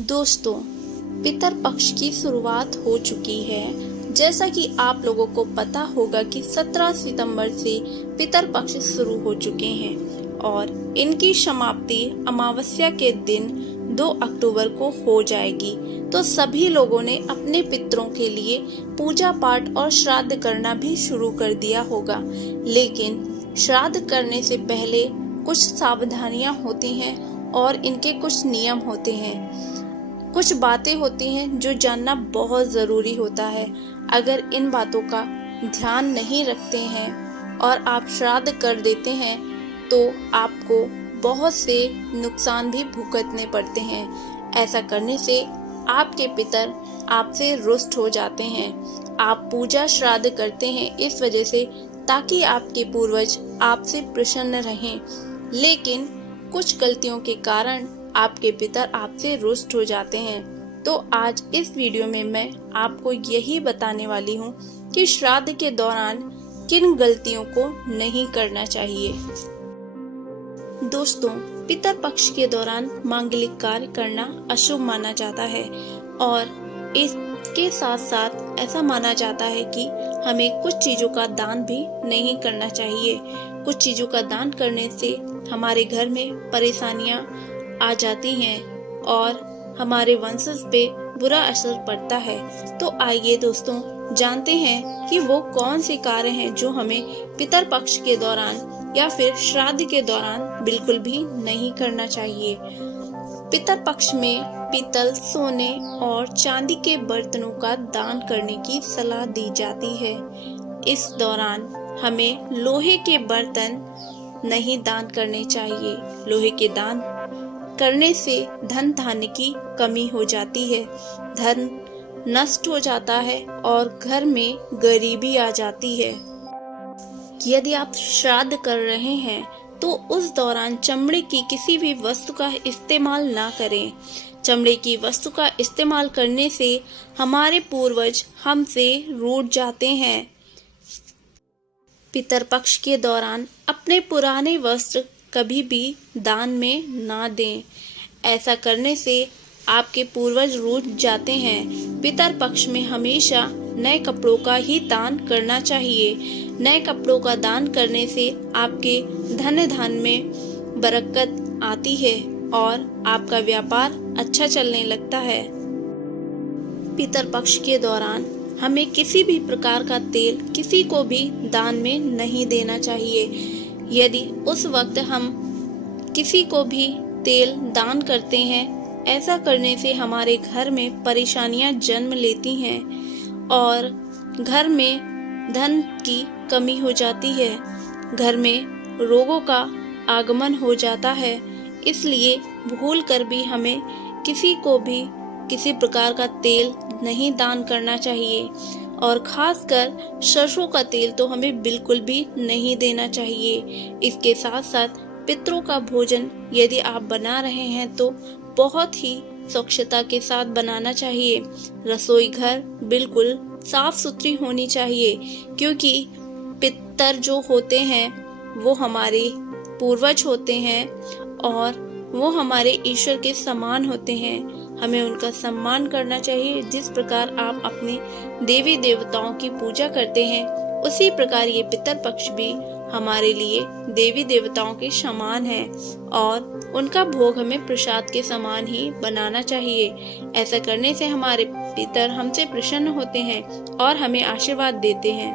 दोस्तों, पितर पक्ष की शुरुआत हो चुकी है। जैसा कि आप लोगों को पता होगा कि 17 सितंबर से पितर पक्ष शुरू हो चुके हैं और इनकी समाप्ति अमावस्या के दिन 2 अक्टूबर को हो जाएगी। तो सभी लोगों ने अपने पितरों के लिए पूजा पाठ और श्राद्ध करना भी शुरू कर दिया होगा। लेकिन श्राद्ध करने से पहले कुछ सावधानियां होती हैं और इनके कुछ नियम होते हैं। कुछ बातें होती हैं जो जानना बहुत ज़रूरी होता है। अगर इन बातों का ध्यान नहीं रखते हैं और आप श्राद्ध कर देते हैं तो आपको बहुत से नुकसान भी भुगतने पड़ते हैं। ऐसा करने से आपके पितर आपसे रुष्ट हो जाते हैं। आप पूजा श्राद्ध करते हैं इस वजह से ताकि आपके पूर्वज आपसे प्रसन्न रहें, लेकिन कुछ गलतियों के कारण आपके पितर आपसे रुष्ट हो जाते हैं। तो आज इस वीडियो में मैं आपको यही बताने वाली हूँ कि श्राद्ध के दौरान किन गलतियों को नहीं करना चाहिए। दोस्तों, पितर पक्ष के दौरान मांगलिक कार्य करना अशुभ माना जाता है और इसके साथ साथ ऐसा माना जाता है कि हमें कुछ चीजों का दान भी नहीं करना चाहिए। कुछ चीजों का दान करने से हमारे घर में परेशानियां आ जाती हैं और हमारे वंशज पे बुरा असर पड़ता है। तो आइए दोस्तों, जानते हैं कि वो कौन से कार्य हैं जो हमें पितर पक्ष के दौरान या फिर श्राद्ध के दौरान बिल्कुल भी नहीं करना चाहिए। पितर पक्ष में पीतल, सोने और चांदी के बर्तनों का दान करने की सलाह दी जाती है। इस दौरान हमें लोहे के बर्तन नहीं दान करने चाहिए। लोहे के दान करने से धन धान्य की कमी हो जाती है, धन नष्ट हो जाता है और घर में गरीबी आ जाती है। यदि आप श्राद्ध कर रहे हैं तो उस दौरान चमड़े की किसी भी वस्तु का इस्तेमाल ना करें। चमड़े की वस्तु का इस्तेमाल करने से हमारे पूर्वज हमसे रूठ जाते हैं। पितर पक्ष के दौरान अपने पुराने वस्त्र कभी भी दान में ना दें। ऐसा करने से आपके पूर्वज रूठ जाते हैं। पितर पक्ष में हमेशा नए कपड़ों का ही दान करना चाहिए। नए कपड़ों का दान करने से आपके धन धान में बरकत आती है और आपका व्यापार अच्छा चलने लगता है। पितर पक्ष के दौरान हमें किसी भी प्रकार का तेल किसी को भी दान में नहीं देना चाहिए। यदि उस वक्त हम किसी को भी तेल दान करते हैं, ऐसा करने से हमारे घर में परेशानियां जन्म लेती हैं और घर में धन की कमी हो जाती है, घर में रोगों का आगमन हो जाता है। इसलिए भूल कर भी हमें किसी को भी किसी प्रकार का तेल नहीं दान करना चाहिए और खासकर सरसों का तेल तो हमें बिल्कुल भी नहीं देना चाहिए। इसके साथ साथ पितरों का भोजन यदि आप बना रहे हैं तो बहुत ही स्वच्छता के साथ बनाना चाहिए। रसोई घर बिल्कुल साफ सुथरी होनी चाहिए, क्योंकि पितर जो होते हैं वो हमारे पूर्वज होते हैं और वो हमारे ईश्वर के समान होते हैं। हमें उनका सम्मान करना चाहिए। जिस प्रकार आप अपने देवी देवताओं की पूजा करते हैं, उसी प्रकार ये पितर पक्ष भी हमारे लिए देवी देवताओं के समान है और उनका भोग हमें प्रसाद के समान ही बनाना चाहिए। ऐसा करने से हमारे पितर हमसे प्रसन्न होते हैं और हमें आशीर्वाद देते हैं।